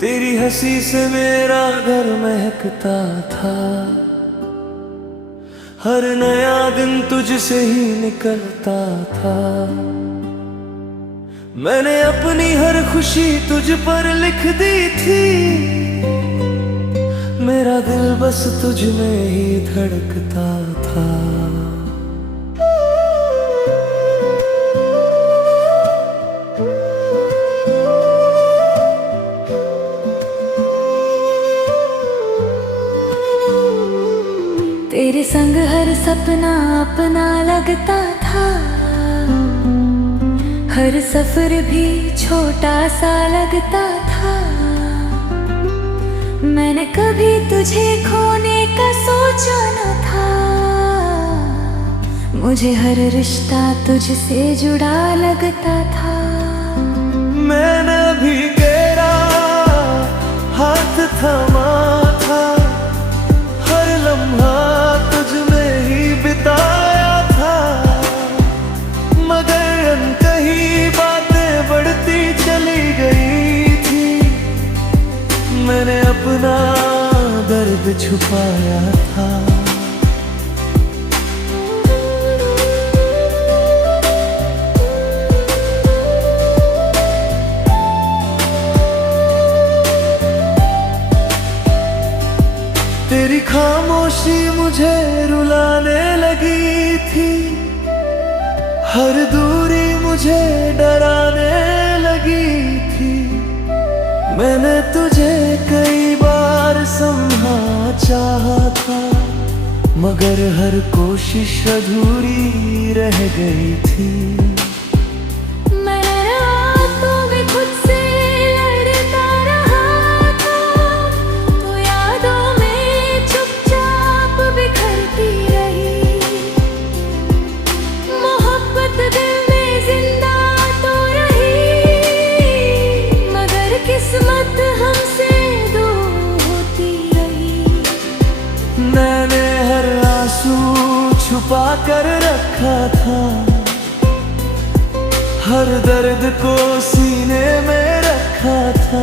तेरी हंसी से मेरा घर महकता था। हर नया दिन तुझसे ही निकलता था। मैंने अपनी हर खुशी तुझ पर लिख दी थी। मेरा दिल बस तुझ में ही धड़कता था। तेरे संग हर सपना अपना लगता था। हर सफर भी छोटा सा लगता था। मैंने कभी तुझे खोने का सोचा न था। मुझे हर रिश्ता तुझसे जुड़ा लगता था। मैंने भी तेरा हाथ थमा था। हर लम्हा तुझ में ही बिताया था। मगर अनकही बातें बढ़ती चली गई थी। मैंने अपना दर्द छुपाया था। तेरी खामोशी मुझे रुलाने लगी थी। हर दूरी मुझे डराने लगी थी। मैंने तुझे कई बार समझा चाहा था। मगर हर कोशिश अधूरी रह गई थी। मैंने हर आंसू छुपा कर रखा था। हर दर्द को सीने में रखा था।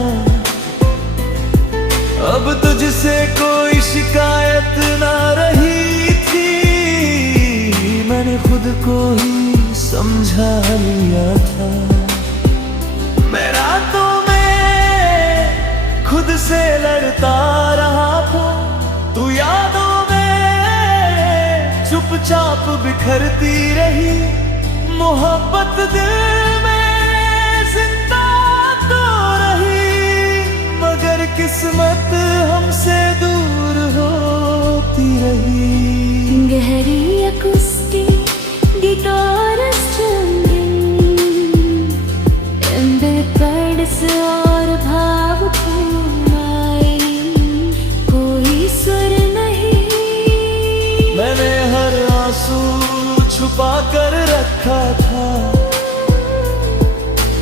अब तुझसे कोई शिकायत ना रही थी। मैंने खुद को ही समझा लिया था। मेरा तो मैं खुद से लड़ता रहा था। तू यादों में चुपचाप बिखरती रही। मोहब्बत दिल में जिंदा तो रही। मगर किस्मत हमसे दूर होती रही। गहरी अकुस्टिक गिटार स्ट्रिंगिंग एम्बेडेड्स और भावपूर्ण कोई स्वर नहीं। मैंने हर आंसू छुपा कर रखा था।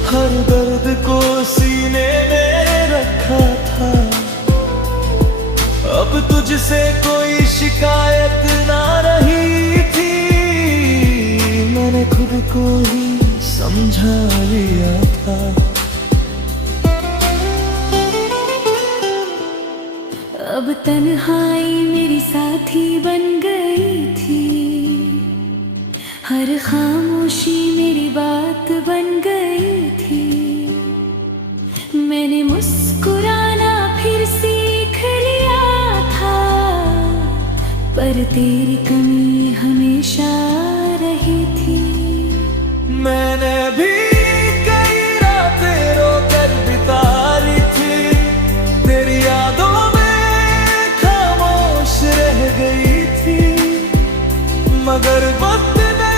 हर दर्द को सीने में रखा था। अब तुझसे कोई शिकायत ना रही थी। मैंने खुद को ही समझा लिया था। अब तन्हाई मेरी साथी बन गई थी। हर खामोशी मेरी बात बन गई थी। मैंने मुस्कुराना फिर सीख लिया था। पर तेरी कमी हमेशा रही थी। मैंने भी कई रातें रोकर बिताई थी। तेरी यादों गई थी। मगर वक्त ने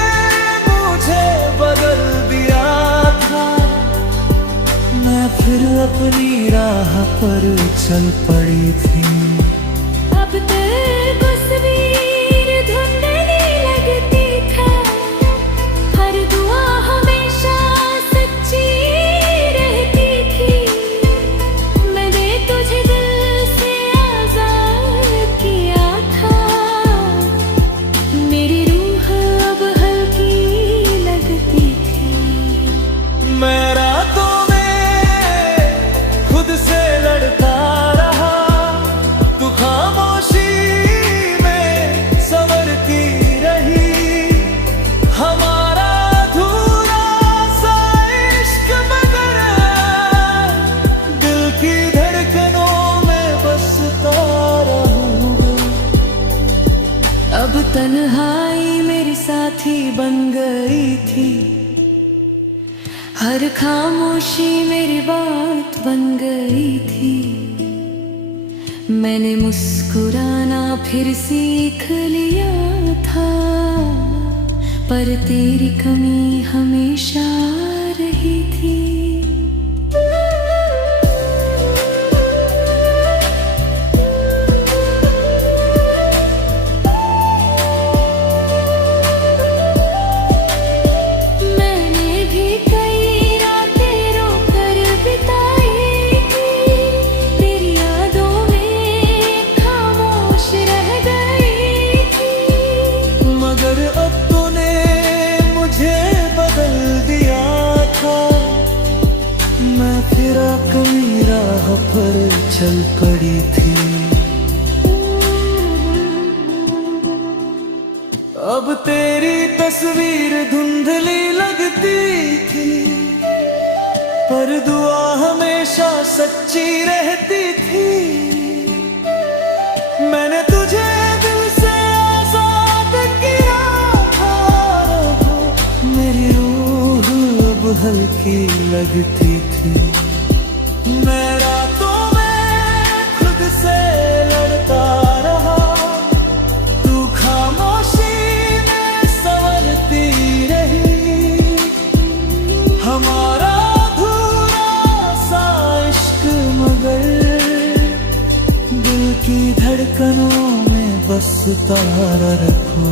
मुझे बदल दिया था। मैं फिर अपनी राह पर चल पड़ी थी। अब तस्वीर धुंधली लगती था। हर दुआ हमेशा सच्ची रहती थी। मैंने तुझे दिल से आजाद किया। मेरी रूह अब हल्की लगती थी। मेरा तो मैं खुद से लड़ तन्हाई मेरी साथी बन गई थी, हर खामोशी मेरी बात बन गई थी। मैंने मुस्कुराना फिर सीख लिया था, पर तेरी कमी हमेशा रही थी। पर चल पड़ी थी, अब तेरी तस्वीर धुंधली लगती थी, पर दुआ हमेशा सच्ची रहती थी। मैंने तुझे दिल से आजाद किया था, मेरी रूह अब हल्की लगती थी। मैं रातों में खुद से लड़ता रहा, तू खामोशी में संवरती रही। हमारा अधूरा सा इश्क मगर दिल की धड़कनों में बसता रखो।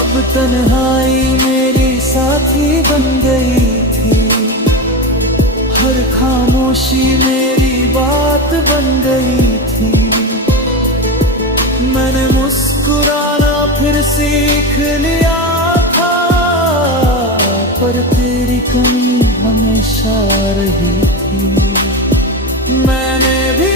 अब तन्हाई मेरी साथी बन गई थी, हर खामोशी मेरी बात बन गई थी। मैंने मुस्कुराना फिर सीख लिया था, पर तेरी कमी हमेशा रही थी। मैंने भी